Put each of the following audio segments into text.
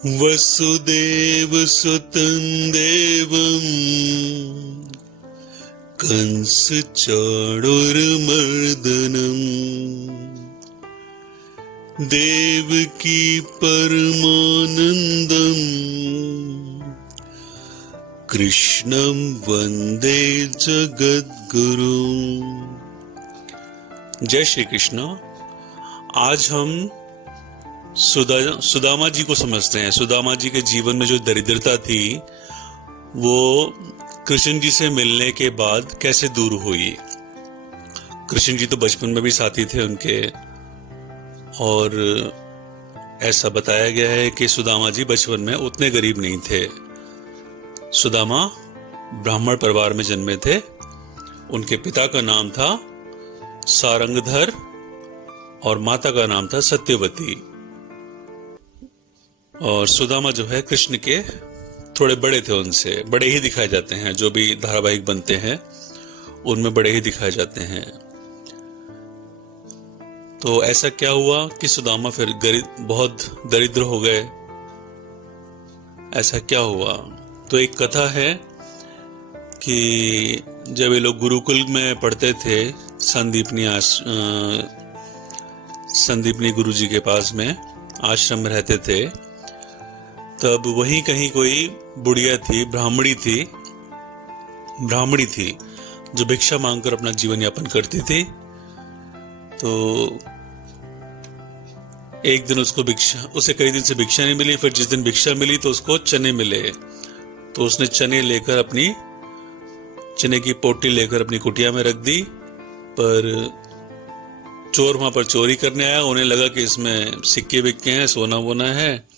वसुदेवसुतं देवं कंसचाणूरमर्दनम् देवकी परमानन्दम् कृष्णं वंदे जगद्गुरुम्। जय श्री कृष्ण। आज हम सुदामा जी को समझते हैं। सुदामा जी के जीवन में जो दरिद्रता थी वो कृष्ण जी से मिलने के बाद कैसे दूर हुई। कृष्ण जी तो बचपन में भी साथी थे उनके, और ऐसा बताया गया है कि सुदामा जी बचपन में उतने गरीब नहीं थे। सुदामा ब्राह्मण परिवार में जन्मे थे। उनके पिता का नाम था सारंगधर और माता का नाम था सत्यवती। और सुदामा जो है कृष्ण के थोड़े बड़े थे, उनसे बड़े ही दिखाए जाते हैं। जो भी धारावाहिक बनते हैं उनमें बड़े ही दिखाए जाते हैं। तो ऐसा क्या हुआ कि सुदामा फिर बहुत दरिद्र हो गए। ऐसा क्या हुआ? तो एक कथा है कि जब ये लोग गुरुकुल में पढ़ते थे, संदीपनी गुरुजी के पास में आश्रम में रहते थे, तब वहीं कहीं कोई बुढ़िया थी, ब्राह्मणी थी जो भिक्षा मांगकर अपना जीवन यापन करती थी। तो एक दिन उसे कई दिन से भिक्षा नहीं मिली। फिर जिस दिन भिक्षा मिली तो उसको चने मिले। तो उसने चने की पोटली लेकर अपनी कुटिया में रख दी। पर चोर वहां पर चोरी करने आया। उन्हें लगा कि इसमें सिक्के बिक्के हैं, सोना वोना है,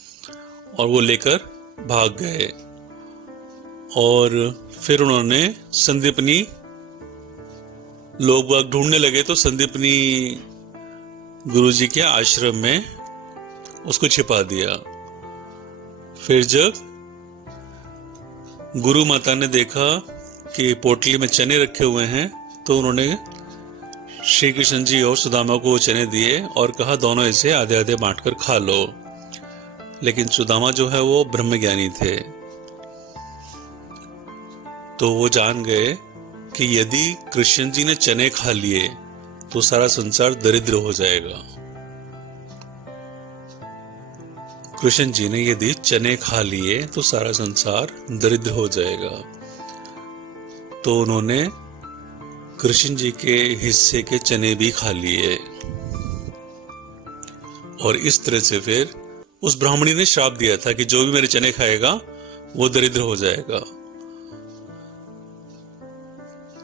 और वो लेकर भाग गए। और फिर उन्होंने संदीपनी, लोग बाग ढूंढने लगे तो संदीपनी गुरुजी के आश्रम में उसको छिपा दिया। फिर जब गुरु माता ने देखा कि पोटली में चने रखे हुए हैं तो उन्होंने श्री कृष्ण जी और सुदामा को वो चने दिए और कहा दोनों इसे आधे आधे बांटकर खा लो। लेकिन सुदामा जो है वो ब्रह्मज्ञानी थे, तो वो जान गए कि यदि कृष्ण जी ने चने खा लिए तो सारा संसार दरिद्र हो जाएगा। कृष्ण जी ने यदि चने खा लिए तो सारा संसार दरिद्र हो जाएगा। तो उन्होंने कृष्ण जी के हिस्से के चने भी खा लिए। और इस तरह से फिर उस ब्राह्मणी ने श्राप दिया था कि जो भी मेरे चने खाएगा वो दरिद्र हो जाएगा।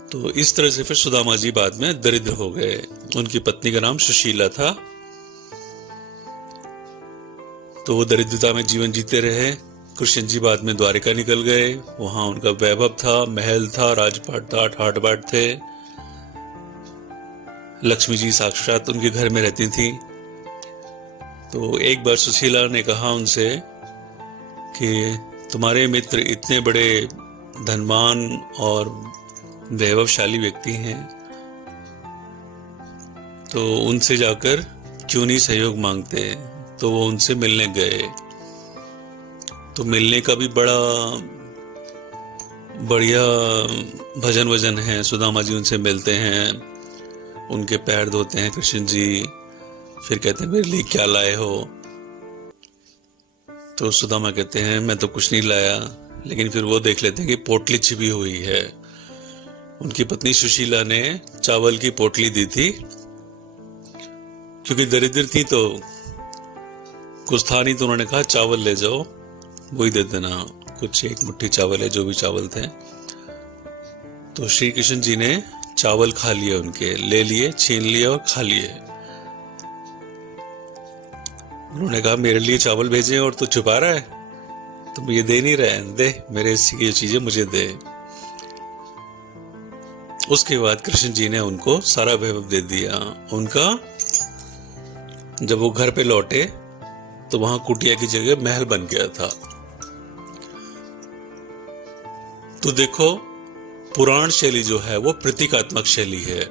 तो इस तरह से फिर सुदामा जी बाद में दरिद्र हो गए। उनकी पत्नी का नाम सुशीला था। तो वो दरिद्रता में जीवन जीते रहे। कृष्ण जी बाद में द्वारिका निकल गए। वहां उनका वैभव था, महल था, राजपाट था, ठाट बाट थे। लक्ष्मी जी साक्षात उनके घर में रहती थी। तो एक बार सुशीला ने कहा उनसे कि तुम्हारे मित्र इतने बड़े धनवान और वैभवशाली व्यक्ति हैं, तो उनसे जाकर क्यों नहीं सहयोग मांगते। तो वो उनसे मिलने गए। तो मिलने का भी बड़ा बढ़िया भजन वजन है। सुदामा जी उनसे मिलते हैं, उनके पैर धोते हैं कृष्ण जी। फिर कहते हैं मेरे लिए क्या लाए हो। तो सुदामा कहते हैं मैं तो कुछ नहीं लाया। लेकिन फिर वो देख लेते हैं कि पोटली छिपी हुई है। उनकी पत्नी सुशीला ने चावल की पोटली दी थी, क्योंकि दरिद्र थी तो कुछ था नहीं। तो उन्होंने कहा चावल ले जाओ, वही दे देना, कुछ एक मुट्ठी चावल है, जो भी चावल थे। तो श्री कृष्ण जी ने चावल खा लिए, उनके ले लिए, छीन लिए और खा लिए। उन्होंने कहा मेरे लिए चावल भेजे और तू छुपा रहा है, तो मुझे दे नहीं रहे, दे मेरे हिस्से की चीजें मुझे दे। उसके बाद कृष्ण जी ने उनको सारा वैभव दे दिया उनका। जब वो घर पे लौटे तो वहां कुटिया की जगह महल बन गया था। तो देखो, पुराण शैली जो है वो प्रतीकात्मक शैली है।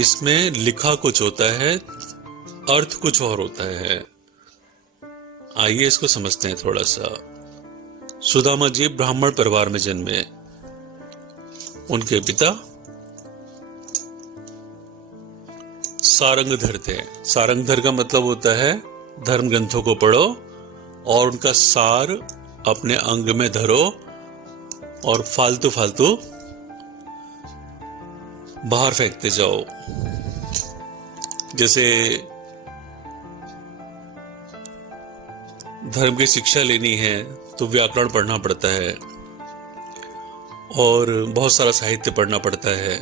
इसमें लिखा कुछ होता है, अर्थ कुछ और होता है। आइए इसको समझते हैं थोड़ा सा। सुदामा जी ब्राह्मण परिवार में जन्मे। उनके पिता सारंगधर थे। सारंगधर का मतलब होता है धर्म ग्रंथों को पढ़ो और उनका सार अपने अंग में धरो और फालतू फालतू बाहर फेंकते जाओ। जैसे धर्म की शिक्षा लेनी है तो व्याकरण पढ़ना पड़ता है और बहुत सारा साहित्य पढ़ना पड़ता है।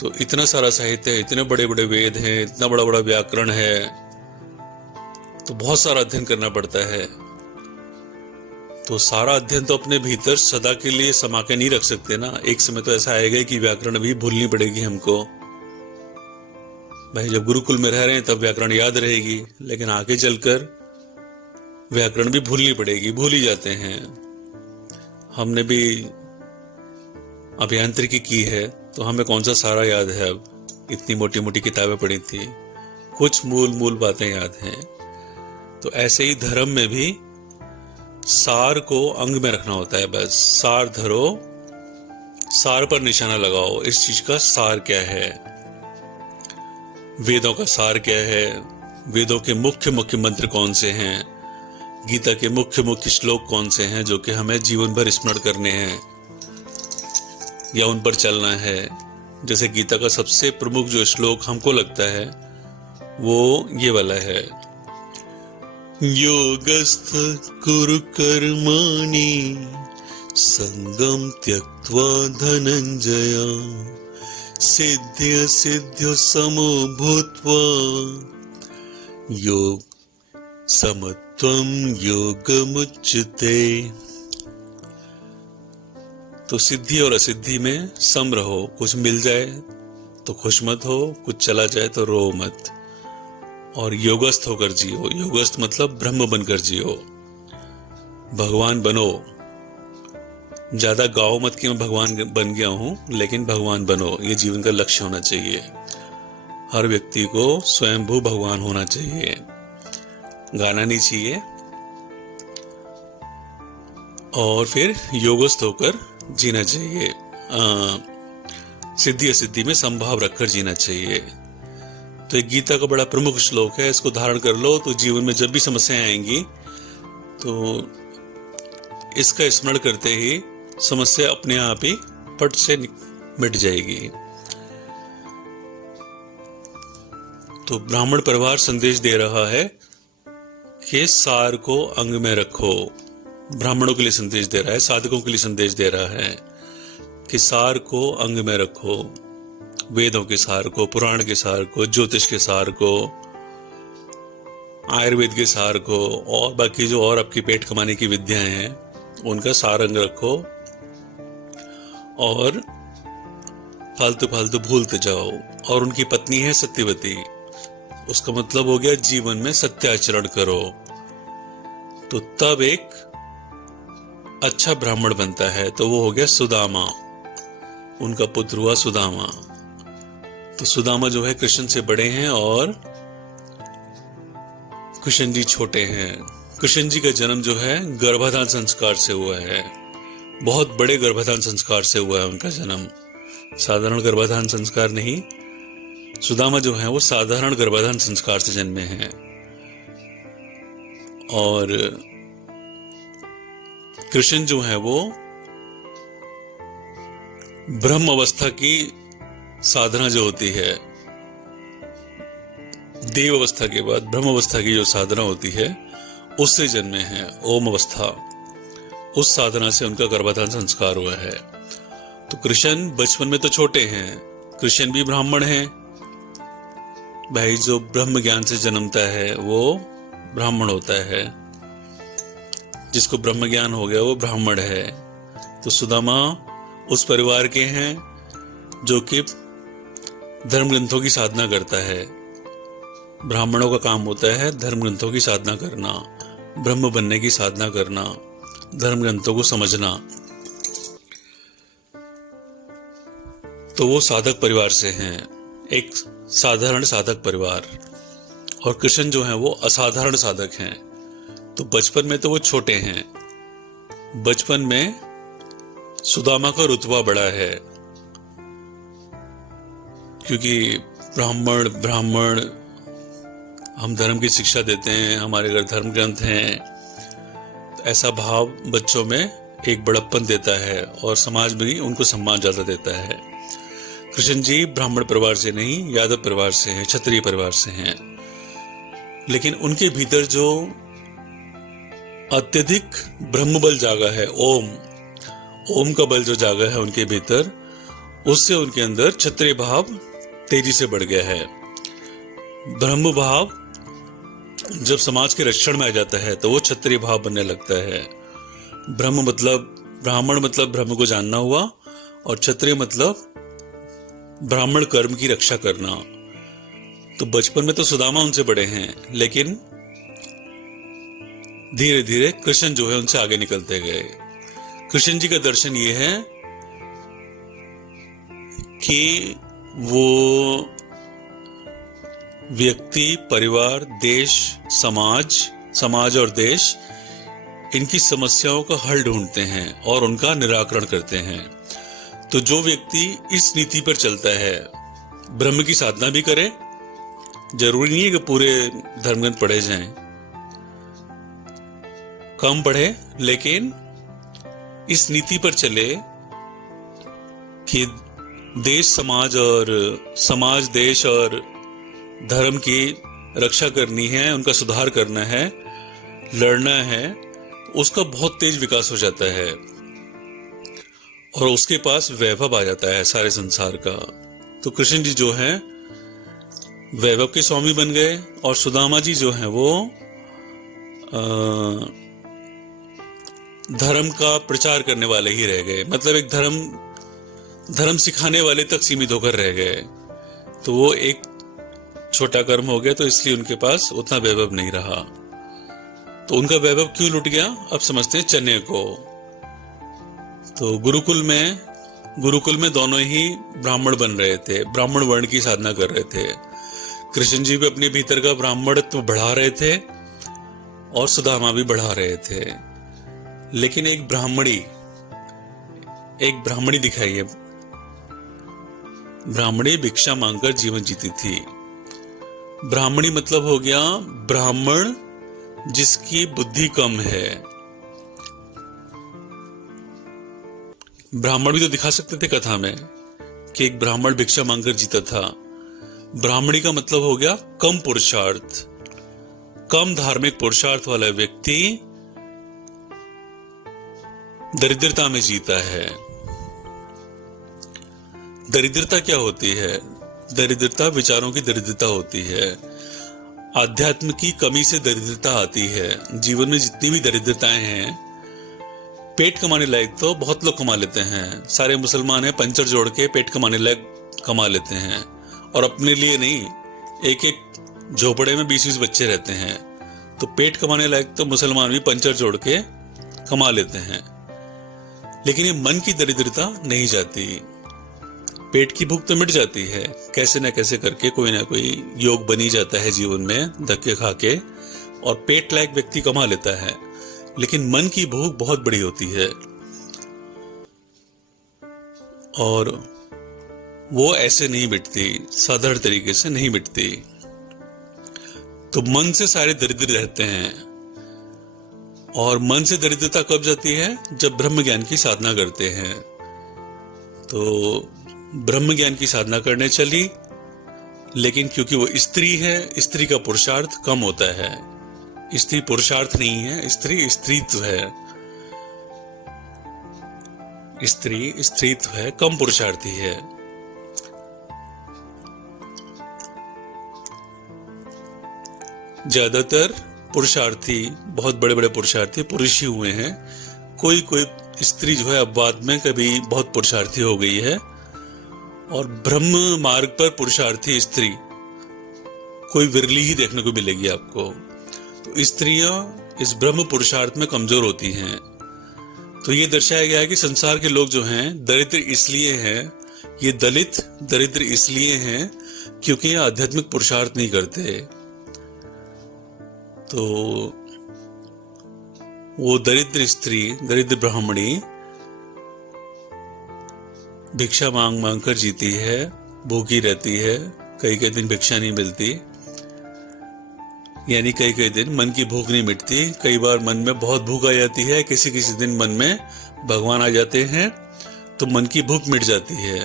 तो इतना सारा साहित्य है, इतने बड़े बड़े वेद हैं, इतना बड़ा बड़ा व्याकरण है, तो बहुत सारा अध्ययन करना पड़ता है। तो सारा अध्ययन तो अपने भीतर सदा के लिए समा के नहीं रख सकते ना। एक समय तो ऐसा आएगा कि व्याकरण भी भूलनी पड़ेगी हमको। भाई जब गुरुकुल में रह रहे हैं तब व्याकरण याद रहेगी, लेकिन आगे चलकर व्याकरण भी भूलनी पड़ेगी, भूल ही जाते हैं। हमने भी अभियांत्रिकी की है तो हमें कौन सा सारा याद है अब। इतनी मोटी मोटी किताबें पढ़ी थी, कुछ मूल बातें याद हैं। तो ऐसे ही धर्म में भी सार को अंग में रखना होता है। बस सार धरो, सार पर निशाना लगाओ। इस चीज का सार क्या है, वेदों का सार क्या है, वेदों के मुख्य मुख्य मंत्र कौन से हैं, गीता के मुख्य मुख्य श्लोक कौन से हैं जो कि हमें जीवन भर स्मरण करने हैं या उन पर चलना है। जैसे गीता का सबसे प्रमुख जो श्लोक हमको लगता है वो ये वाला है, योगस्थ कुरु कर्माणि संगम त्यक्त्वा धनंजय सिद्ध्य सिद्ध्यो समो भूत्वा योग समत्वम योगमुच्यते। तो सिद्धि और असिद्धि में सम रहो। कुछ मिल जाए तो खुश मत हो, कुछ चला जाए तो रो मत। और योगस्थ होकर जियो। योगस्थ मतलब ब्रह्म बनकर जियो, भगवान बनो। ज्यादा गाओ मत कि मैं भगवान बन गया हूं, लेकिन भगवान बनो। ये जीवन का लक्ष्य होना चाहिए। हर व्यक्ति को स्वयंभू भगवान होना चाहिए, गाना नहीं चाहिए। और फिर योगस्थ होकर जीना चाहिए, सिद्धि असिद्धि में संभाव रखकर जीना चाहिए। तो एक गीता का बड़ा प्रमुख श्लोक है, इसको धारण कर लो तो जीवन में जब भी समस्याएं आएंगी तो इसका स्मरण करते ही समस्या अपने आप ही पट से मिट जाएगी। तो ब्राह्मण परिवार संदेश दे रहा है कि सार को अंग में रखो। ब्राह्मणों के लिए संदेश दे रहा है, साधकों के लिए संदेश दे रहा है कि सार को अंग में रखो। वेदों के सार को, पुराण के सार को, ज्योतिष के सार को, आयुर्वेद के सार को और बाकी जो और आपकी पेट कमाने की विद्याएं हैं उनका सार अंग रखो और फालतू फालतू भूलते जाओ। और उनकी पत्नी है सत्यवती, उसका मतलब हो गया जीवन में सत्य आचरण करो। तो तब एक अच्छा ब्राह्मण बनता है। तो वो हो गया सुदामा, उनका पुत्र हुआ सुदामा। तो सुदामा जो है कृष्ण से बड़े हैं और कृष्ण जी छोटे हैं। कृष्ण जी का जन्म जो है गर्भाधान संस्कार से हुआ है, बहुत बड़े गर्भाधान संस्कार से हुआ है उनका जन्म। साधारण गर्भाधान संस्कार नहीं, सुदामा जो है वो साधारण गर्भाधान संस्कार से जन्मे हैं। और कृष्ण जो है वो ब्रह्म अवस्था की साधना जो होती है, देव अवस्था के बाद ब्रह्म अवस्था की जो साधना होती है उससे जन्मे हैं। ओम अवस्था, उस साधना से उनका गर्भाधान संस्कार हुआ है। तो कृष्ण बचपन में तो छोटे हैं, कृष्ण भी ब्राह्मण हैं। भाई जो ब्रह्म ज्ञान से जन्मता है वो ब्राह्मण होता है, जिसको ब्रह्म ज्ञान हो गया वो ब्राह्मण है। तो सुदामा उस परिवार के हैं जो कि धर्म ग्रंथों की साधना करता है। ब्राह्मणों का काम होता है धर्म ग्रंथों की साधना करना, ब्रह्म बनने की साधना करना, धर्म ग्रंथों को समझना। तो वो साधक परिवार से हैं, एक साधारण साधक परिवार। और कृष्ण जो है वो असाधारण साधक हैं, तो बचपन में तो वो छोटे हैं, बचपन में सुदामा का रुतबा बड़ा है, क्योंकि ब्राह्मण हम धर्म की शिक्षा देते हैं, हमारे घर धर्म ग्रंथ हैं, तो ऐसा भाव बच्चों में एक बड़प्पन देता है और समाज में भी उनको सम्मान ज्यादा देता है। कृष्ण जी ब्राह्मण परिवार से नहीं, यादव परिवार से हैं, क्षत्रिय परिवार से हैं, लेकिन उनके भीतर जो अत्यधिक ब्रह्म बल जागा है, ओम का बल जो जागा है उनके भीतर, उससे उनके अंदर क्षत्रिय भाव तेजी से बढ़ गया है। ब्रह्म भाव जब समाज के रक्षण में आ जाता है तो वो क्षत्रिय भाव बनने लगता है। ब्राह्मण मतलब ब्रह्म को जानना हुआ, और क्षत्रिय मतलब ब्राह्मण कर्म की रक्षा करना। तो बचपन में तो सुदामा उनसे बड़े हैं, लेकिन धीरे धीरे कृष्ण जो है उनसे आगे निकलते गए। कृष्ण जी का दर्शन ये है कि वो व्यक्ति, परिवार, देश, समाज और देश, इनकी समस्याओं का हल ढूंढते हैं और उनका निराकरण करते हैं। तो जो व्यक्ति इस नीति पर चलता है, ब्रह्म की साधना भी करे, जरूरी नहीं है कि पूरे धर्मग्रंथ पढ़े जाएं, कम पढ़े, लेकिन इस नीति पर चले कि समाज देश और धर्म की रक्षा करनी है, उनका सुधार करना है, लड़ना है, उसका बहुत तेज विकास हो जाता है और उसके पास वैभव आ जाता है सारे संसार का। तो कृष्ण जी जो हैं वैभव के स्वामी बन गए, और सुदामा जी जो हैं वो धर्म का प्रचार करने वाले ही रह गए, मतलब एक धर्म सिखाने वाले तक सीमित होकर रह गए। तो वो एक छोटा कर्म हो गया, तो इसलिए उनके पास उतना वैभव नहीं रहा। तो उनका वैभव क्यों लुट गया, अब समझते हैं चने को। तो गुरुकुल में दोनों ही ब्राह्मण बन रहे थे, ब्राह्मण वर्ण की साधना कर रहे थे। कृष्ण जी भी अपने भीतर का ब्राह्मणत्व बढ़ा रहे थे और सुदामा भी बढ़ा रहे थे। लेकिन एक ब्राह्मणी दिखाई है, ब्राह्मणी भिक्षा मांगकर जीवन जीती थी। ब्राह्मणी मतलब हो गया ब्राह्मण जिसकी बुद्धि कम है। ब्राह्मण भी तो दिखा सकते थे कथा में कि एक ब्राह्मण भिक्षा मांगकर जीता था। ब्राह्मणी का मतलब हो गया कम पुरुषार्थ, कम धार्मिक पुरुषार्थ वाला व्यक्ति दरिद्रता में जीता है। दरिद्रता क्या होती है? दरिद्रता विचारों की दरिद्रता होती है, आध्यात्म की कमी से दरिद्रता आती है। जीवन में जितनी भी दरिद्रताएं हैं, पेट कमाने लायक तो बहुत लोग कमा लेते हैं, सारे मुसलमान हैं पंचर जोड़ के पेट कमाने लायक कमा लेते हैं, और अपने लिए नहीं, एक एक झोपड़े में 20-20 बच्चे रहते हैं। तो पेट कमाने लायक तो मुसलमान भी पंचर जोड़ के कमा लेते हैं, लेकिन ये मन की दरिद्रता नहीं जाती। पेट की भूख तो मिट जाती है, कैसे न कैसे करके कोई ना कोई योग बनी जाता है जीवन में धक्के खा के, और पेट लायक व्यक्ति कमा लेता है, लेकिन मन की भूख बहुत बड़ी होती है और वो ऐसे नहीं मिटती, साधारण तरीके से नहीं मिटती। तो मन से सारे दरिद्र रहते हैं, और मन से दरिद्रता कब जाती है? जब ब्रह्म ज्ञान की साधना करते हैं। तो ब्रह्म ज्ञान की साधना करने चली, लेकिन क्योंकि वो स्त्री है, स्त्री का पुरुषार्थ कम होता है। स्त्री पुरुषार्थ नहीं है, स्त्री स्त्रीत्व है, स्त्री स्त्रीत्व है, कम पुरुषार्थी है। ज्यादातर पुरुषार्थी, बहुत बड़े बड़े पुरुषार्थी पुरुष ही हुए हैं। कोई कोई स्त्री जो है अब बाद में कभी बहुत पुरुषार्थी हो गई है, और ब्रह्म मार्ग पर पुरुषार्थी स्त्री कोई विरली ही देखने को मिलेगी आपको। तो स्त्रियां इस ब्रह्म पुरुषार्थ में कमजोर होती हैं। तो ये दर्शाया गया है कि संसार के लोग जो हैं दरिद्र इसलिए हैं, ये दलित दरिद्र इसलिए हैं क्योंकि ये आध्यात्मिक पुरुषार्थ नहीं करते। तो वो दरिद्र स्त्री, दरिद्र ब्राह्मणी भिक्षा मांग मांग कर जीती है, भूखी रहती है, कई कई दिन भिक्षा नहीं मिलती, यानी कई कई दिन मन की भूख नहीं मिटती। कई बार मन में बहुत भूख आ जाती है, किसी किसी दिन मन में भगवान आ जाते हैं तो मन की भूख मिट जाती है।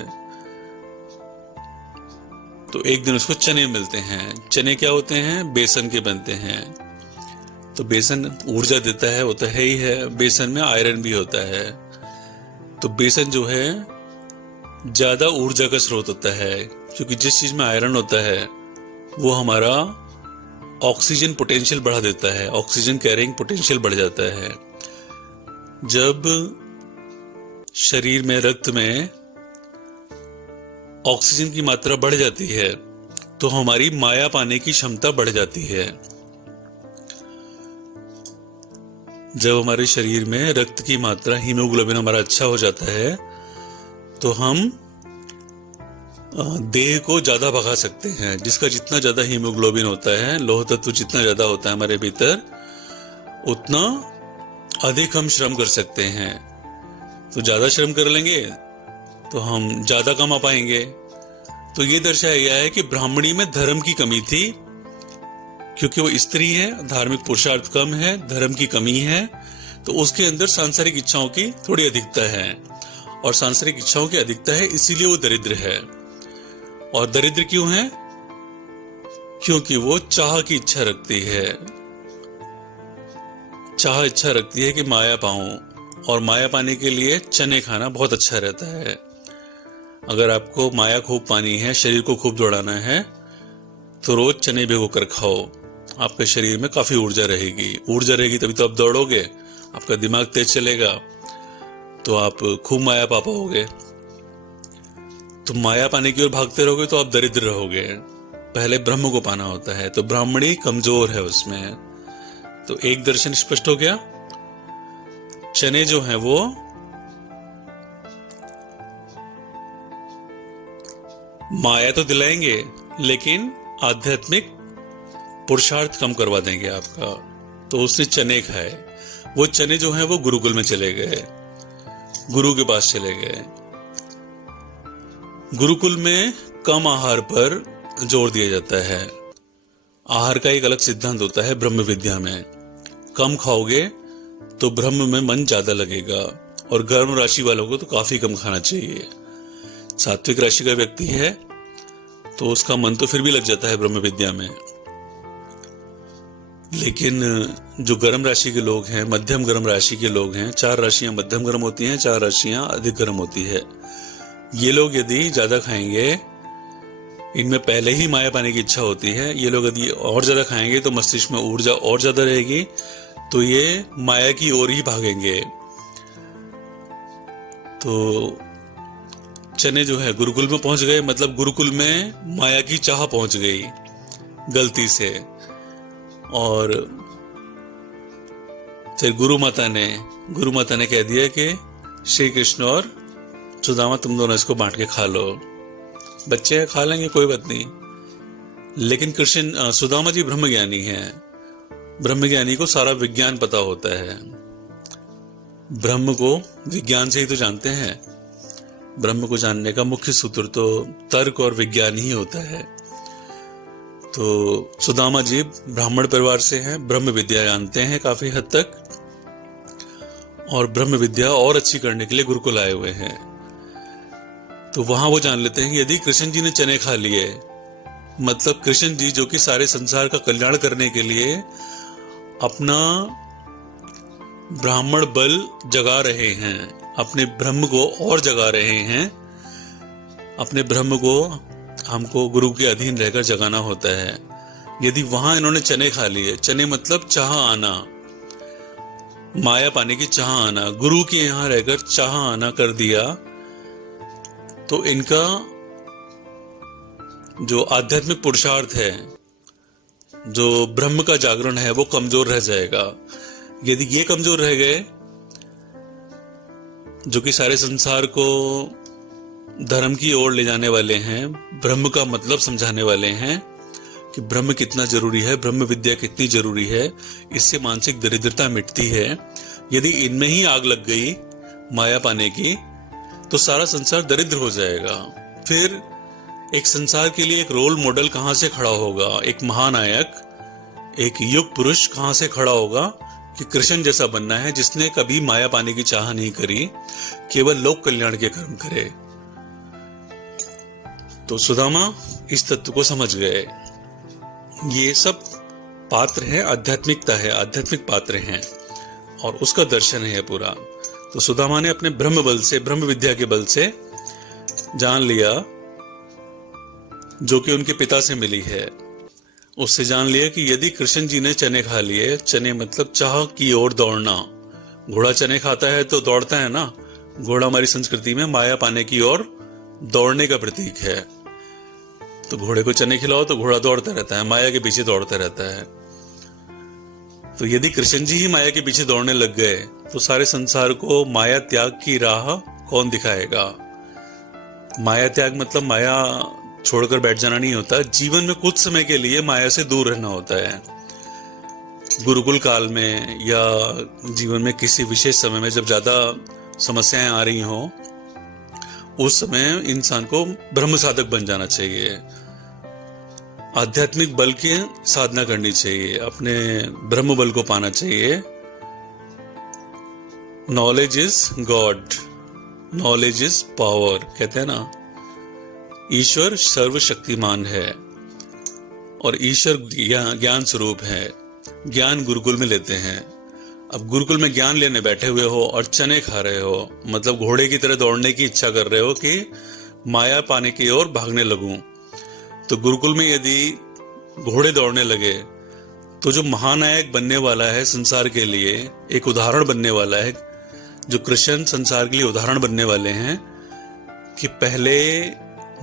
तो एक दिन उसको चने मिलते हैं। चने क्या होते हैं? बेसन के बनते हैं। तो बेसन ऊर्जा देता है, वो तो है ही है। बेसन में आयरन भी होता है। तो बेसन जो है ज्यादा ऊर्जा का स्रोत होता है, क्योंकि जिस चीज में आयरन होता है वो हमारा ऑक्सीजन पोटेंशियल बढ़ा देता है, ऑक्सीजन कैरिंग पोटेंशियल बढ़ जाता है। जब शरीर में, रक्त में ऑक्सीजन की मात्रा बढ़ जाती है तो हमारी माया पाने की क्षमता बढ़ जाती है। जब हमारे शरीर में रक्त की मात्रा, हीमोग्लोबिन हमारा अच्छा हो जाता है तो हम देह को ज्यादा भगा सकते हैं। जिसका जितना ज्यादा हीमोग्लोबिन होता है, लोह तत्व जितना ज्यादा होता है हमारे भीतर, उतना अधिक हम श्रम कर सकते हैं। तो ज्यादा श्रम कर लेंगे तो हम ज्यादा कमा पाएंगे। तो ये दर्शाया गया है कि ब्राह्मणी में धर्म की कमी थी, क्योंकि वो स्त्री है, धार्मिक पुरुषार्थ कम है, धर्म की कमी है, तो उसके अंदर सांसारिक इच्छाओं की थोड़ी अधिकता है। और सांसारिक इच्छाओं की अधिकता है इसीलिए वो दरिद्र है। और दरिद्र क्यों है? क्योंकि वो चाह की इच्छा रखती है। चाह इच्छा रखती है कि माया पाऊं, और माया पाने के लिए चने खाना बहुत अच्छा रहता है। अगर आपको माया खूब पानी है, शरीर को खूब दौड़ाना है, तो रोज चने भिगो कर खाओ। आपके शरीर में काफी ऊर्जा रहेगी। ऊर्जा रहेगी तभी तो आप दौड़ोगे, आपका दिमाग तेज चलेगा, तो आप खूब माया पा पाओगे। तो माया पाने की ओर भागते रहोगे तो आप दरिद्र रहोगे। पहले ब्रह्म को पाना होता है। तो ब्राह्मणी कमजोर है उसमें। तो एक दर्शन स्पष्ट हो गया। चने जो हैं वो माया तो दिलाएंगे, लेकिन आध्यात्मिक पुरुषार्थ कम करवा देंगे आपका। तो उसने चने खाए। वो चने जो हैं वो गुरुकुल में चले गए, गुरु के पास चले गए। गुरुकुल में कम आहार पर जोर दिया जाता है। आहार का एक अलग सिद्धांत होता है ब्रह्म विद्या में। कम खाओगे तो ब्रह्म में मन ज्यादा लगेगा, और गर्म राशि वालों को तो काफी कम खाना चाहिए। सात्विक राशि का व्यक्ति है तो उसका मन तो फिर भी लग जाता है ब्रह्म विद्या में। लेकिन जो गर्म राशि के लोग हैं, मध्यम गर्म राशि के लोग हैं, 4 राशियां मध्यम गर्म होती हैं, 4 राशियां अधिक गर्म होती है। ये लोग यदि ज्यादा खाएंगे, इनमें पहले ही माया पाने की इच्छा होती है, ये लोग यदि और ज्यादा खाएंगे तो मस्तिष्क में ऊर्जा और ज्यादा रहेगी, तो ये माया की ओर ही भागेंगे। तो चने जो है गुरुकुल में पहुंच गए, मतलब गुरुकुल में माया की चाह पहुंच गई गलती से। और फिर गुरु माता ने कह दिया कि श्री कृष्ण और सुदामा तुम दोनों इसको बांट के खा लो। बच्चे खा लेंगे, कोई बात नहीं। लेकिन कृष्ण, सुदामा जी ब्रह्मज्ञानी हैं। ब्रह्मज्ञानी को सारा विज्ञान पता होता है। ब्रह्म को विज्ञान से ही तो जानते हैं। ब्रह्म को जानने का मुख्य सूत्र तो तर्क और विज्ञान ही होता है। तो सुदामा जी ब्राह्मण परिवार से हैं, ब्रह्म विद्या जानते हैं काफी हद तक, और ब्रह्म विद्या और अच्छी करने के लिए गुरुकुल आए हुए हैं। तो वहां वो जान लेते हैं कि यदि कृष्ण जी ने चने खा लिए, मतलब कृष्ण जी जो कि सारे संसार का कल्याण करने के लिए अपना ब्राह्मण बल जगा रहे हैं, अपने ब्रह्म को और जगा रहे हैं। अपने ब्रह्म को हमको गुरु के अधीन रहकर जगाना होता है। यदि वहां इन्होंने चने खा लिए, चने मतलब चाह आना, माया पाने की चाह आना, गुरु के यहां रहकर चाह आना कर दिया, तो इनका जो आध्यात्मिक पुरुषार्थ है, जो ब्रह्म का जागरण है, वो कमजोर रह जाएगा। यदि ये कमजोर रह गए, जो कि सारे संसार को धर्म की ओर ले जाने वाले हैं, ब्रह्म का मतलब समझाने वाले हैं, कि ब्रह्म कितना जरूरी है, ब्रह्म विद्या कितनी जरूरी है, इससे मानसिक दरिद्रता मिटती है। यदि इनमें ही आग लग गई माया पाने की तो सारा संसार दरिद्र हो जाएगा। फिर एक संसार के लिए एक रोल मॉडल कहां से खड़ा होगा, एक महानायक, एक युग पुरुष कहां से खड़ा होगा कि कृष्ण जैसा बनना है, जिसने कभी माया पाने की चाह नहीं करी, केवल लोक कल्याण के कर्म करे। तो सुदामा इस तत्व को समझ गए। ये सब पात्र है, आध्यात्मिकता है, आध्यात्मिक पात्र हैं और उसका दर्शन है पूरा। तो सुदामा ने अपने ब्रह्म बल से, ब्रह्म विद्या के बल से जान लिया, जो कि उनके पिता से मिली है, उससे जान लिया कि यदि कृष्ण जी ने चने खा लिए, चने मतलब चाह की ओर दौड़ना, घोड़ा चने खाता है तो दौड़ता है ना, घोड़ा हमारी संस्कृति में माया पाने की ओर दौड़ने का प्रतीक है। तो घोड़े को चने खिलाओ तो घोड़ा दौड़ता रहता है, माया के पीछे दौड़ता रहता है। तो यदि कृष्ण जी ही माया के पीछे दौड़ने लग गए तो सारे संसार को माया त्याग की राह कौन दिखाएगा। माया त्याग मतलब माया छोड़कर बैठ जाना नहीं होता, जीवन में कुछ समय के लिए माया से दूर रहना होता है। गुरुकुल काल में या जीवन में किसी विशेष समय में जब ज्यादा समस्याएं आ रही हों, उस समय इंसान को ब्रह्म साधक बन जाना चाहिए, आध्यात्मिक बल की साधना करनी चाहिए, अपने ब्रह्म बल को पाना चाहिए। Knowledge is God, knowledge is power, कहते हैं ना, ईश्वर सर्वशक्तिमान है और ईश्वर ज्ञान स्वरूप है। ज्ञान गुरुकुल में लेते हैं। अब गुरुकुल में ज्ञान लेने बैठे हुए हो और चने खा रहे हो, मतलब घोड़े की तरह दौड़ने की इच्छा कर रहे हो कि माया पाने की ओर भागने लगूं। तो गुरुकुल में यदि घोड़े दौड़ने लगे तो जो महानायक बनने वाला है संसार के लिए, एक उदाहरण बनने वाला है, जो कृष्ण संसार के लिए उदाहरण बनने वाले हैं, कि पहले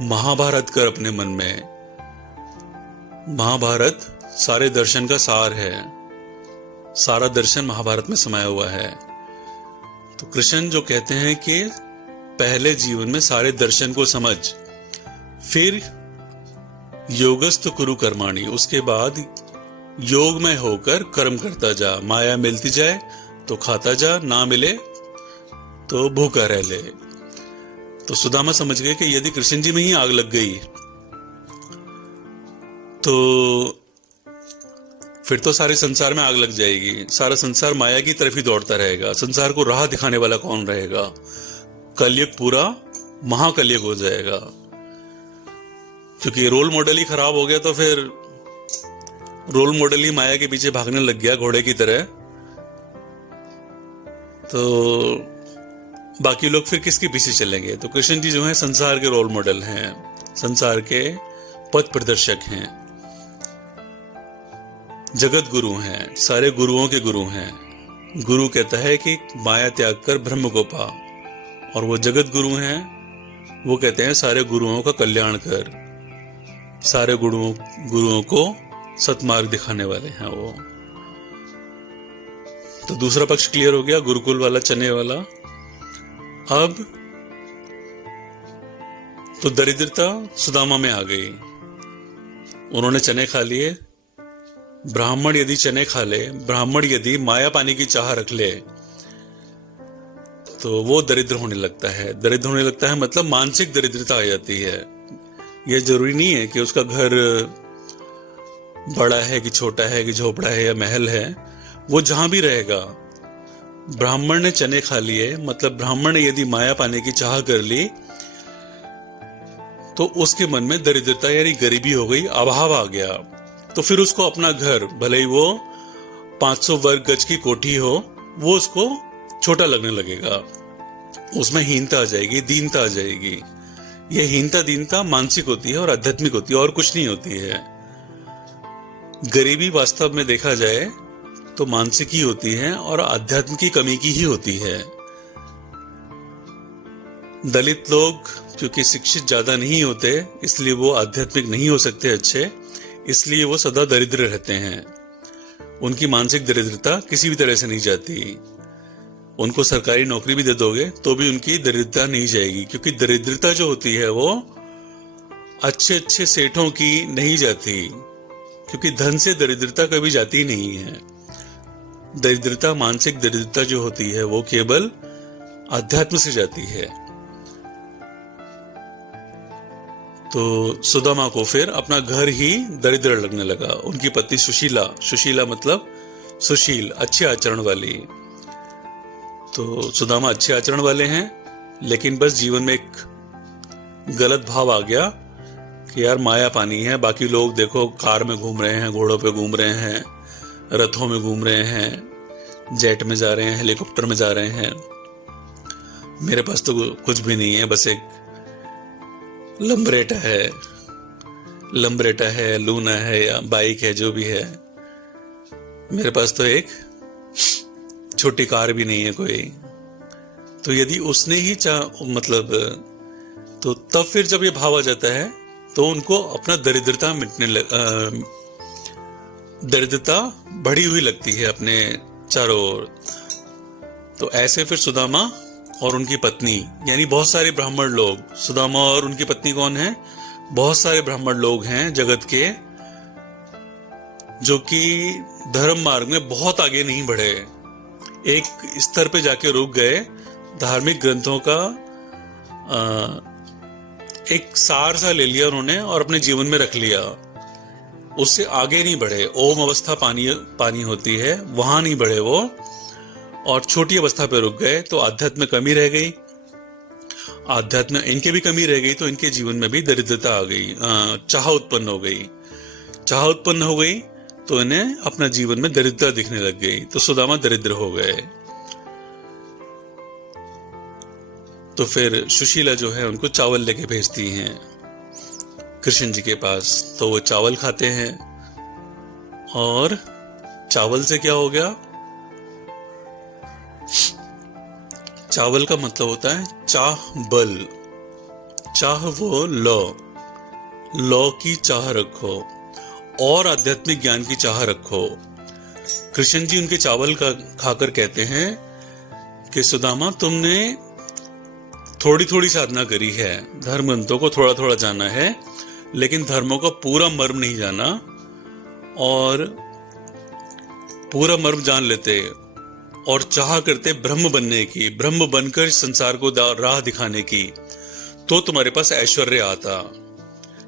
महाभारत कर अपने मन में। महाभारत सारे दर्शन का सार है, सारा दर्शन महाभारत में समाया हुआ है। तो कृष्ण जो कहते हैं कि पहले जीवन में सारे दर्शन को समझ, फिर योगस्थ कुरु कर्माणि, उसके बाद योग में होकर कर्म करता जा। माया मिलती जाए तो खाता जा, ना मिले तो भूखा रह ले। तो सुदामा समझ गए कि यदि कृष्ण जी में ही आग लग गई तो फिर तो सारे संसार में आग लग जाएगी, सारा संसार माया की तरफ ही दौड़ता रहेगा। संसार को राह दिखाने वाला कौन रहेगा? कलयुग पूरा महाकलयुग हो जाएगा, क्योंकि रोल मॉडल ही खराब हो गया। तो फिर रोल मॉडल ही माया के पीछे भागने लग गया घोड़े की तरह, तो बाकी लोग फिर किसके पीछे चलेंगे? तो कृष्ण जी जो है संसार के रोल मॉडल हैं, संसार के पथ प्रदर्शक हैं, जगत गुरु हैं, सारे गुरुओं के गुरु हैं। गुरु कहता है कि माया त्याग कर ब्रह्म को पा, और वो जगत गुरु हैं, वो कहते हैं सारे गुरुओं का कल्याण कर, सारे गुरुओं को सतमार्ग दिखाने वाले हैं वो। तो दूसरा पक्ष क्लियर हो गया, गुरुकुल वाला, चने वाला। अब तो दरिद्रता सुदामा में आ गई, उन्होंने चने खा लिए। ब्राह्मण यदि चने खा ले, ब्राह्मण यदि माया पाने की चाह रख ले, तो वो दरिद्र होने लगता है। दरिद्र होने लगता है मतलब मानसिक दरिद्रता आ जाती है। यह जरूरी नहीं है कि उसका घर बड़ा है कि छोटा है कि झोपड़ा है या महल है, वो जहां भी रहेगा। ब्राह्मण ने चने खा लिए मतलब ब्राह्मण ने यदि माया पाने की चाह कर ली तो उसके मन में दरिद्रता यानी गरीबी हो गई, अभाव आ गया। तो फिर उसको अपना घर, भले ही वो 500 वर्ग गज की कोठी हो, वो उसको छोटा लगने लगेगा, उसमें हीनता आ जाएगी, दीनता आ जाएगी। यह हीनता दीनता मानसिक होती है और आध्यात्मिक होती है, और कुछ नहीं होती है। गरीबी वास्तव में देखा जाए तो मानसिक ही होती है और आध्यात्म की कमी की ही होती है। दलित लोग क्योंकि शिक्षित ज्यादा नहीं होते, इसलिए वो आध्यात्मिक नहीं हो सकते अच्छे, इसलिए वो सदा दरिद्र रहते हैं। उनकी मानसिक दरिद्रता किसी भी तरह से नहीं जाती। उनको सरकारी नौकरी भी दे दोगे तो भी उनकी दरिद्रता नहीं जाएगी, क्योंकि दरिद्रता जो होती है वो अच्छे अच्छे सेठों की नहीं जाती, क्योंकि धन से दरिद्रता कभी जाती नहीं है। दरिद्रता, मानसिक दरिद्रता जो होती है वो केवल अध्यात्म से जाती है। तो सुदामा को फिर अपना घर ही दरिद्र लगने लगा। उनकी पत्नी सुशीला, सुशीला मतलब सुशील, अच्छे आचरण वाली। तो सुदामा अच्छे आचरण वाले हैं, लेकिन बस जीवन में एक गलत भाव आ गया कि यार माया पानी है, बाकी लोग देखो कार में घूम रहे हैं, घोड़ों पे घूम रहे हैं, रथों में घूम रहे हैं, जेट में जा रहे हैं, हेलीकॉप्टर में जा रहे हैं, मेरे पास तो कुछ भी नहीं है, बस एक लंबरेटा है, लूना है या बाइक है, जो भी है, मेरे पास तो एक छोटी कार भी नहीं है कोई। तो यदि उसने ही मतलब, तो तब फिर जब ये भाव आ जाता है तो उनको अपना दरिद्रता दरिद्रता बढ़ी हुई लगती है अपने चारों ओर। तो ऐसे फिर सुदामा और उनकी पत्नी, यानी बहुत सारे ब्राह्मण लोग, सुदामा और उनकी पत्नी कौन है, बहुत सारे ब्राह्मण लोग हैं जगत के, जो कि धर्म मार्ग में बहुत आगे नहीं बढ़े, एक स्तर पे जाके रुक गए, धार्मिक ग्रंथों का एक सार सा ले लिया उन्होंने और अपने जीवन में रख लिया, उससे आगे नहीं बढ़े। ओम अवस्था पानी होती है, वहां नहीं बढ़े वो, और छोटी अवस्था पे रुक गए। तो आध्यात्म में कमी रह गई, आध्यात्म इनके भी कमी रह गई, तो इनके जीवन में भी दरिद्रता आ गई, चाह उत्पन्न हो गई। चाह उत्पन्न हो गई तो इन्हें अपना जीवन में दरिद्रता दिखने लग गई, तो सुदामा दरिद्र हो गए। तो फिर सुशीला जो है उनको चावल लेके भेजती हैं कृष्ण जी के पास, तो वो चावल खाते हैं। और चावल से क्या हो गया, चावल का मतलब होता है चाह बल, चाह वो लौ की चाह रखो और आध्यात्मिक ज्ञान की चाह रखो। कृष्ण जी उनके चावल का खाकर कहते हैं कि सुदामा तुमने थोड़ी थोड़ी साधना करी है, धर्म ग्रंथों को थोड़ा थोड़ा जाना है, लेकिन धर्मों का पूरा मर्म नहीं जाना, और पूरा मर्म जान लेते और चाह करते ब्रह्म बनने की, ब्रह्म बनकर संसार को राह दिखाने की, तो तुम्हारे पास ऐश्वर्य आता।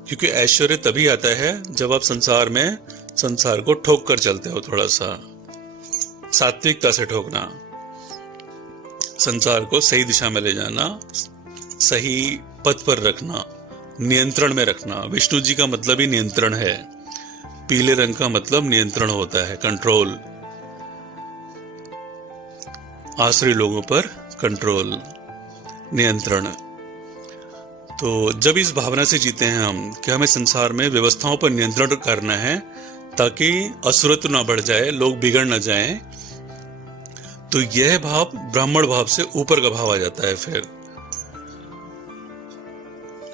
क्योंकि ऐश्वर्य तभी आता है जब आप संसार को ठोक कर चलते हो, थोड़ा सा सात्विकता से ठोकना, संसार को सही दिशा में ले जाना, सही पथ पर रखना, नियंत्रण में रखना। विष्णु जी का मतलब ही नियंत्रण है, पीले रंग का मतलब नियंत्रण होता है, कंट्रोल, आश्रय लोगों पर कंट्रोल, नियंत्रण। तो जब इस भावना से जीते हैं हम कि हमें संसार में व्यवस्थाओं पर नियंत्रण करना है ताकि असुरत्व ना बढ़ जाए, लोग बिगड़ ना जाएं, तो यह भाव ब्राह्मण भाव से ऊपर का भाव आ जाता है फिर,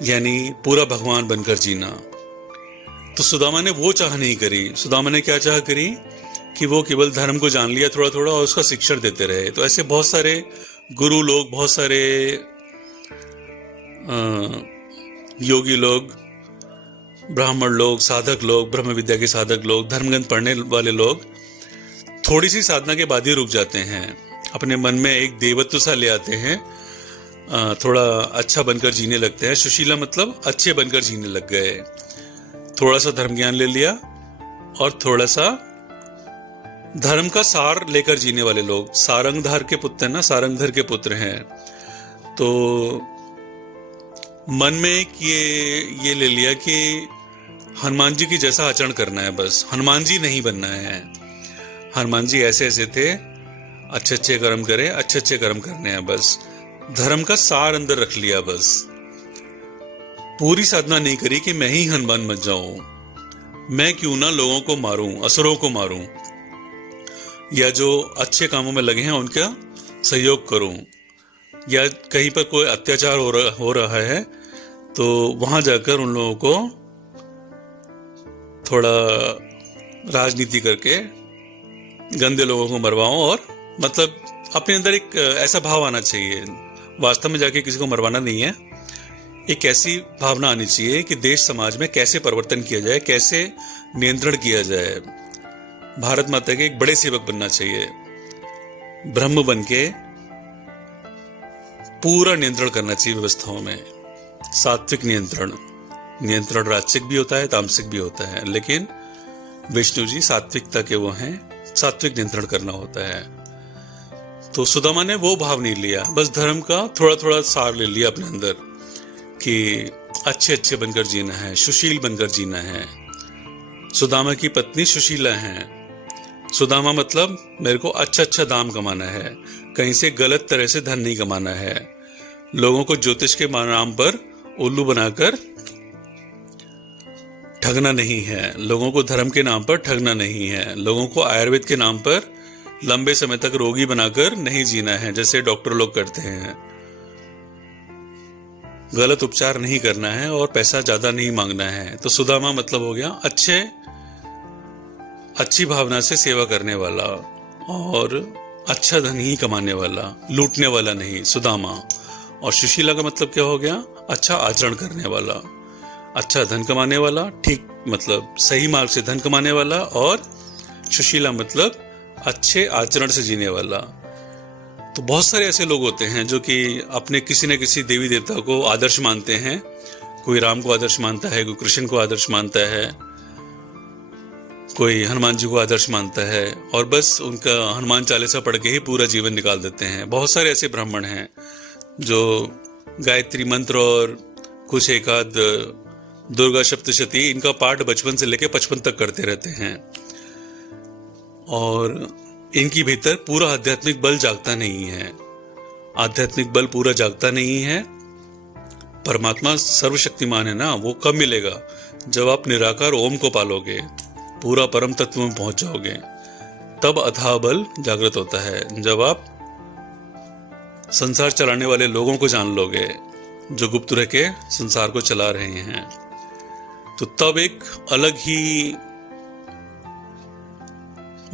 यानी पूरा भगवान बनकर जीना। तो सुदामा ने वो चाह नहीं करी। सुदामा ने क्या चाह करी कि वो केवल धर्म को जान लिया थोड़ा थोड़ा और उसका शिक्षण देते रहे। तो ऐसे बहुत सारे गुरु लोग, बहुत सारे योगी लोग, ब्राह्मण लोग, साधक लोग, ब्रह्म विद्या के साधक लोग, धर्मग्रंथ पढ़ने वाले लोग थोड़ी सी साधना के बाद ही रुक जाते हैं, अपने मन में एक देवत्व सा ले आते हैं, थोड़ा अच्छा बनकर जीने लगते हैं। सुशीला मतलब अच्छे बनकर जीने लग गए, थोड़ा सा धर्म ज्ञान ले लिया और थोड़ा सा धर्म का सार लेकर जीने वाले लोग। सारंगधार के पुत्र ना, सारंगधर के पुत्र हैं। तो मन में ये ले लिया कि हनुमान जी की जैसा आचरण करना है, बस हनुमान जी नहीं बनना है। हनुमान जी ऐसे ऐसे थे, अच्छे अच्छे कर्म करें, अच्छे अच्छे कर्म करने हैं, बस धर्म का सार अंदर रख लिया। बस पूरी साधना नहीं करी कि मैं ही हनुमान बन जाऊं, मैं क्यों ना लोगों को मारूं, असुरों को मारूं, या जो अच्छे कामों में लगे हैं उनका सहयोग करूं, या कहीं पर कोई अत्याचार हो रहा है तो वहां जाकर उन लोगों को थोड़ा राजनीति करके गंदे लोगों को मरवाऊं। और मतलब अपने अंदर एक ऐसा भाव आना चाहिए, वास्तव में जाके किसी को मरवाना नहीं है, एक ऐसी भावना आनी चाहिए कि देश समाज में कैसे परिवर्तन किया जाए, कैसे नियंत्रण किया जाए। भारत माता के एक बड़े सेवक बनना चाहिए, ब्रह्म बन के पूरा नियंत्रण करना चाहिए व्यवस्थाओं में। सात्विक नियंत्रण राजसिक भी होता है, तामसिक भी होता है, लेकिन विष्णु जी सात्विकता के वो हैं, सात्विक नियंत्रण करना होता है। तो सुदामा ने वो भाव नहीं लिया, बस धर्म का थोड़ा थोड़ा सार ले लिया अपने अंदर कि अच्छे अच्छे बनकर जीना है, सुशील बनकर जीना है। सुदामा की पत्नी सुशीला है। सुदामा मतलब मेरे को अच्छा अच्छा दाम कमाना है, कहीं से गलत तरह से धन नहीं कमाना है, लोगों को ज्योतिष के नाम पर उल्लू बनाकर ठगना नहीं है, लोगों को धर्म के नाम पर ठगना नहीं है, लोगों को आयुर्वेद के नाम पर लंबे समय तक रोगी बनाकर नहीं जीना है जैसे डॉक्टर लोग करते हैं। गलत उपचार नहीं करना है और पैसा ज्यादा नहीं मांगना है। तो सुदामा मतलब हो गया अच्छी भावना से सेवा करने वाला और अच्छा धन ही कमाने वाला, लूटने वाला नहीं, सुदामा। और सुशीला का मतलब क्या हो गया? अच्छा आचरण करने वाला, अच्छा धन कमाने वाला, ठीक मतलब सही मार्ग से धन कमाने वाला, और सुशीला मतलब अच्छे आचरण से जीने वाला। तो बहुत सारे ऐसे लोग होते हैं जो कि अपने किसी न किसी देवी देवता को आदर्श मानते हैं। कोई राम को आदर्श मानता है, कोई कृष्ण को आदर्श मानता है, कोई हनुमान जी को आदर्श मानता है, और बस उनका हनुमान चालीसा पढ़ के ही पूरा जीवन निकाल देते हैं। बहुत सारे ऐसे ब्राह्मण हैं जो गायत्री मंत्र और कुछ एक आध दुर्गा सप्तशती इनका पाठ बचपन से लेकर 55 तक करते रहते हैं, और इनकी भीतर पूरा आध्यात्मिक बल जागता नहीं है। आध्यात्मिक बल पूरा जागता नहीं है। परमात्मा सर्वशक्तिमान है ना, वो कब मिलेगा? जब आप निराकार ओम को पालोगे, पूरा परम तत्व में पहुंच जाओगे, तब अथाह बल जागृत होता है। जब आप संसार चलाने वाले लोगों को जान लोगे जो गुप्त रह के संसार को चला रहे हैं, तो तब एक अलग ही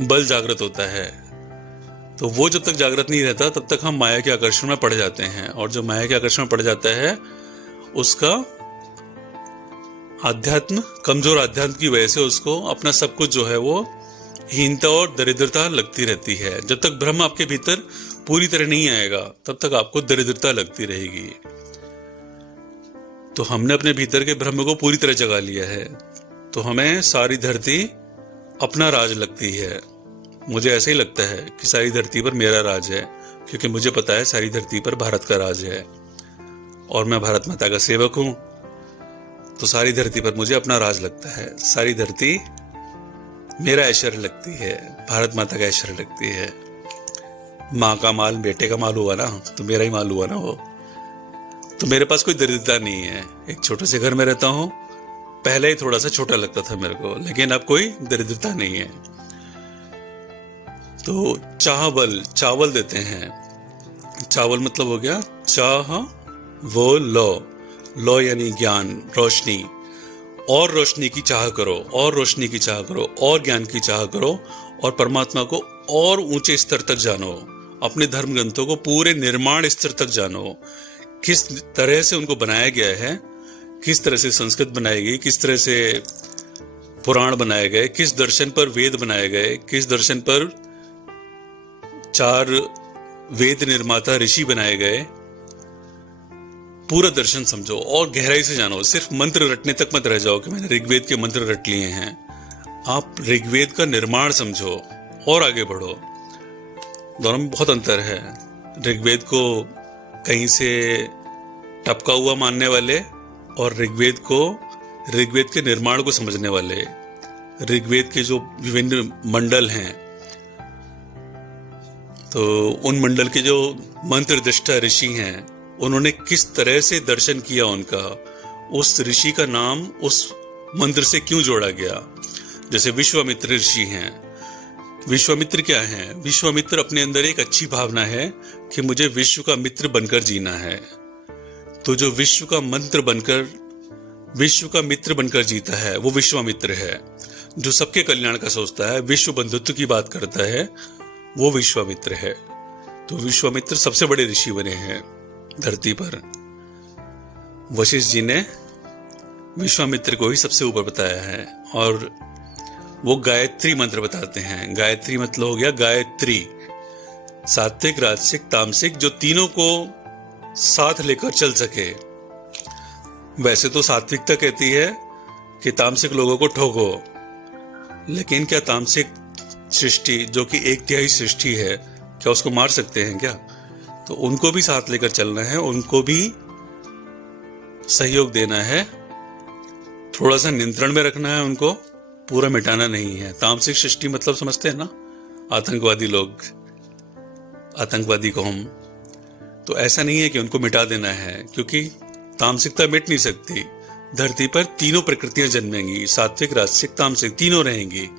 बल जागृत होता है। तो वो जब तक जागृत नहीं रहता तब तक हम माया के आकर्षण में पड़ जाते हैं, और जो माया के आकर्षण में पड़ जाता है उसका अध्यात्म, कमजोर अध्यात्म की वजह से उसको अपना सब कुछ जो है वो हीनता और दरिद्रता लगती रहती है। जब तक ब्रह्म आपके भीतर पूरी तरह नहीं आएगा तब तक आपको दरिद्रता लगती रहेगी। तो हमने अपने भीतर के ब्रह्म को पूरी तरह जगा लिया है, तो हमें सारी धरती अपना राज लगती है। मुझे ऐसे ही लगता है कि सारी धरती पर मेरा राज है, क्योंकि मुझे पता है सारी धरती पर भारत का राज है और मैं भारत माता का सेवक हूं। तो सारी धरती पर मुझे अपना राज लगता है, सारी धरती मेरा ऐश्वर्य लगती है, भारत माता का ऐश्वर्य लगती है। माँ का माल बेटे का माल हुआ ना, तो मेरा ही माल हुआ ना वो। तो मेरे पास कोई दरिद्रता नहीं है। एक छोटे से घर में रहता हूं, पहले ही थोड़ा सा छोटा लगता था मेरे को, लेकिन अब कोई दरिद्रता नहीं है। तो चावल देते हैं। चावल मतलब हो गया चाह वो लो यानी ज्ञान, रोशनी, और रोशनी की चाह करो, और रोशनी की चाह करो, और ज्ञान की चाह करो, और परमात्मा को और ऊंचे स्तर तक जानो, अपने धर्म ग्रंथों को पूरे निर्माण स्तर तक जानो, किस तरह से उनको बनाया गया है, किस तरह से संस्कृत बनाई गई, किस तरह से पुराण बनाए गए, किस दर्शन पर वेद बनाए गए, किस दर्शन पर 4 वेद निर्माता ऋषि बनाए गए। पूरा दर्शन समझो और गहराई से जानो। सिर्फ मंत्र रटने तक मत रह जाओ कि मैंने ऋग्वेद के मंत्र रट लिए हैं। आप ऋग्वेद का निर्माण समझो और आगे बढ़ो। दोनों में बहुत अंतर है। ऋग्वेद को कहीं से टपका हुआ मानने वाले और ऋग्वेद के निर्माण को समझने वाले। ऋग्वेद के जो विभिन्न मंडल हैं, तो उन मंडल के जो मंत्र दृष्टा ऋषि हैं, उन्होंने किस तरह से दर्शन किया उनका, उस ऋषि का नाम उस मंत्र से क्यों जोड़ा गया। जैसे विश्वामित्र ऋषि हैं। विश्वामित्र क्या है? विश्वामित्र अपने अंदर एक अच्छी भावना है कि मुझे विश्व का मित्र बनकर जीना है। तो जो विश्व का मित्र बनकर जीता है वो विश्वामित्र है। जो सबके कल्याण का सोचता है, विश्व बंधुत्व की बात करता है, वो विश्वामित्र है। तो विश्वामित्र सबसे बड़े ऋषि बने हैं धरती पर। वशिष्ठ जी ने विश्वामित्र को ही सबसे ऊपर बताया है, और वो गायत्री मंत्र बताते हैं। गायत्री मतलब हो गया गायत्री, सात्विक, राजसिक, तामसिक, जो तीनों को साथ लेकर चल सके। वैसे तो सात्विकता कहती है कि तामसिक लोगों को ठोको, लेकिन क्या तामसिक सृष्टि जो कि 1/3 सृष्टि है, क्या उसको मार सकते हैं क्या? तो उनको भी साथ लेकर चलना है, उनको भी सहयोग देना है, थोड़ा सा नियंत्रण में रखना है, उनको पूरा मिटाना नहीं है। तामसिक सृष्टि मतलब समझते हैं ना, आतंकवादी लोग, आतंकवादी कौम। तो ऐसा नहीं है कि उनको मिटा देना है, क्योंकि तामसिकता मिट नहीं सकती। धरती पर तीनों प्रकृतियां जन्मेंगी, सात्विक, राजसिक, तामसिक, तीनों रहेंगी,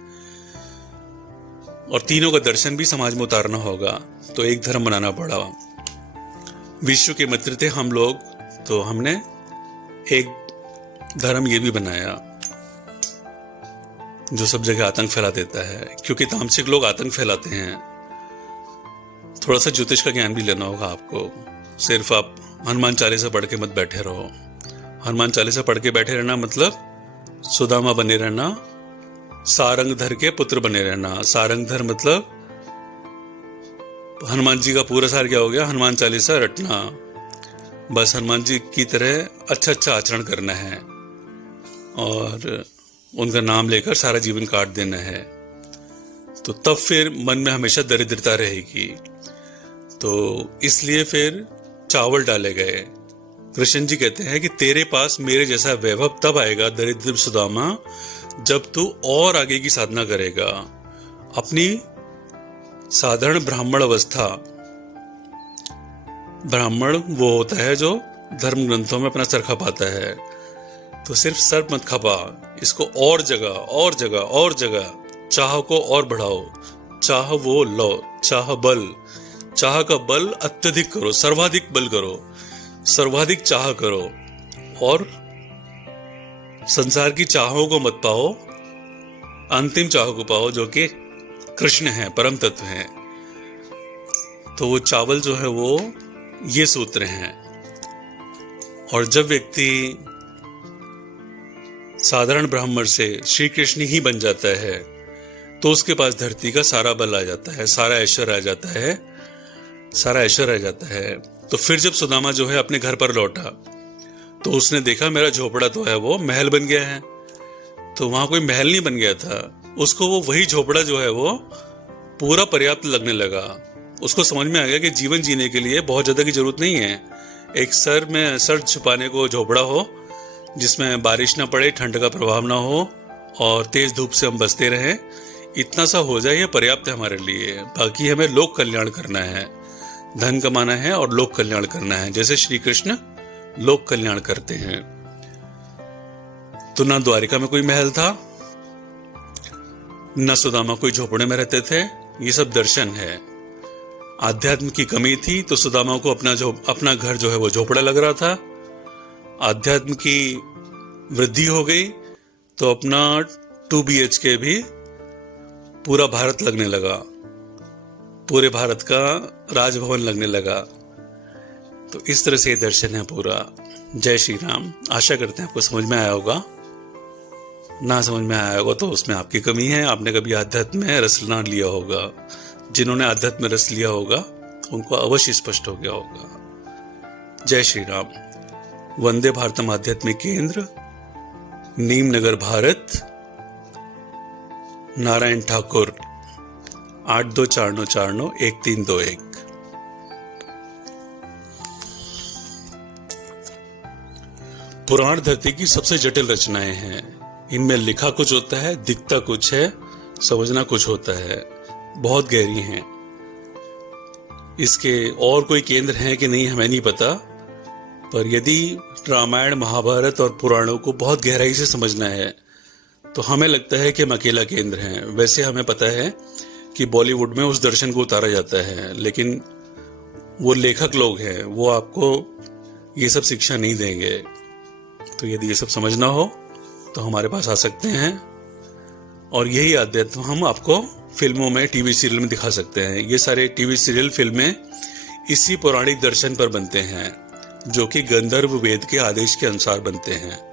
और तीनों का दर्शन भी समाज में उतारना होगा। तो एक धर्म बनाना पड़ा। विश्व के मित्र थे हम लोग, तो हमने एक धर्म ये भी बनाया जो सब जगह आतंक फैला देता है, क्योंकि तामसिक लोग आतंक फैलाते हैं। थोड़ा सा ज्योतिष का ज्ञान भी लेना होगा आपको। सिर्फ आप हनुमान चालीसा पढ़ के मत बैठे रहो। हनुमान चालीसा पढ़ के बैठे रहना मतलब सुदामा बने रहना, सारंगधर के पुत्र बने रहना। सारंगधर मतलब हनुमान जी का पूरा सार क्या हो गया? हनुमान चालीसा रटना। बस हनुमान जी की तरह अच्छा अच्छा आचरण करना है और उनका नाम लेकर सारा जीवन काट देना है। तो तब फिर मन में हमेशा दरिद्रता रहेगी। तो इसलिए फिर चावल डाले गए। कृष्ण जी कहते हैं कि तेरे पास मेरे जैसा वैभव तब आएगा दरिद्र सुदामा, जब तू और आगे की साधना करेगा। अपनी साधारण ब्राह्मण अवस्था, ब्राह्मण वो होता है जो धर्म ग्रंथों में अपना सर खपाता है, तो सिर्फ सर मत खपा, इसको और जगह और जगह और जगह, चाह को और बढ़ाओ। चाह वो लो, चाह बल, चाह का बल अत्यधिक करो, सर्वाधिक बल करो, सर्वाधिक चाह करो, और संसार की चाहों को मत पाओ, अंतिम चाह को पाओ जो कि कृष्ण है, परम तत्व है। तो वो चावल जो है वो ये सूत्र हैं। और जब व्यक्ति साधारण ब्राह्मण से श्री कृष्ण ही बन जाता है, तो उसके पास धरती का सारा बल आ जाता है, सारा ऐश्वर्य आ जाता है, सारा ऐश्वर्य आ जाता है। तो फिर जब सुदामा जो है अपने घर पर लौटा, तो उसने देखा मेरा झोपड़ा तो है वो महल बन गया है। तो वहां कोई महल नहीं बन गया था, उसको वो वही झोपड़ा जो है वो पूरा पर्याप्त लगने लगा। उसको समझ में आ गया कि जीवन जीने के लिए बहुत ज्यादा की जरूरत नहीं है। एक सर में सर छुपाने को झोपड़ा हो, जिसमें बारिश ना पड़े, ठंड का प्रभाव ना हो, और तेज धूप से हम बचते रहें, इतना सा हो जाए ये पर्याप्त है हमारे लिए। बाकी हमें लोक कल्याण करना है, धन कमाना है और लोक कल्याण करना है, जैसे श्री कृष्ण लोक कल्याण करते हैं। तो ना द्वारिका में कोई महल था, न सुदामा कोई झोपड़े में रहते थे। ये सब दर्शन है। आध्यात्म की कमी थी तो सुदामा को अपना घर जो है वो झोपड़ा लग रहा था। आध्यात्म की वृद्धि हो गई तो अपना 2 BHK भी पूरा भारत लगने लगा, पूरे भारत का राजभवन लगने लगा। तो इस तरह से ये दर्शन है पूरा। जय श्री राम। आशा करते हैं आपको समझ में आया होगा। ना समझ में आया होगा तो उसमें आपकी कमी है, आपने कभी आध्यात्म में रस ना लिया होगा। जिन्होंने आध्यात्म में रस लिया होगा उनको अवश्य स्पष्ट हो गया होगा। जय श्री राम। वंदे भारतम आध्यात्मिक केंद्र, नीम नगर, भारत। नारायण ठाकुर, 8249491321। पुराण धरती की सबसे जटिल रचनाएं हैं। इनमें लिखा कुछ होता है, दिखता कुछ है, समझना कुछ होता है, बहुत गहरी हैं। इसके और कोई केंद्र हैं कि नहीं हमें नहीं पता, पर यदि रामायण, महाभारत और पुराणों को बहुत गहराई से समझना है तो हमें लगता है कि हम अकेला केंद्र हैं। वैसे हमें पता है कि बॉलीवुड में उस दर्शन को उतारा जाता है, लेकिन वो लेखक लोग हैं, वो आपको ये सब शिक्षा नहीं देंगे। तो यदि ये सब समझना हो तो हमारे पास आ सकते हैं, और यही अध्यात्म हम आपको फिल्मों में, टीवी सीरियल में दिखा सकते हैं। ये सारे टीवी सीरियल, फिल्में इसी पौराणिक दर्शन पर बनते हैं। जो कि गंधर्व वेद के आदेश के अनुसार बनते हैं।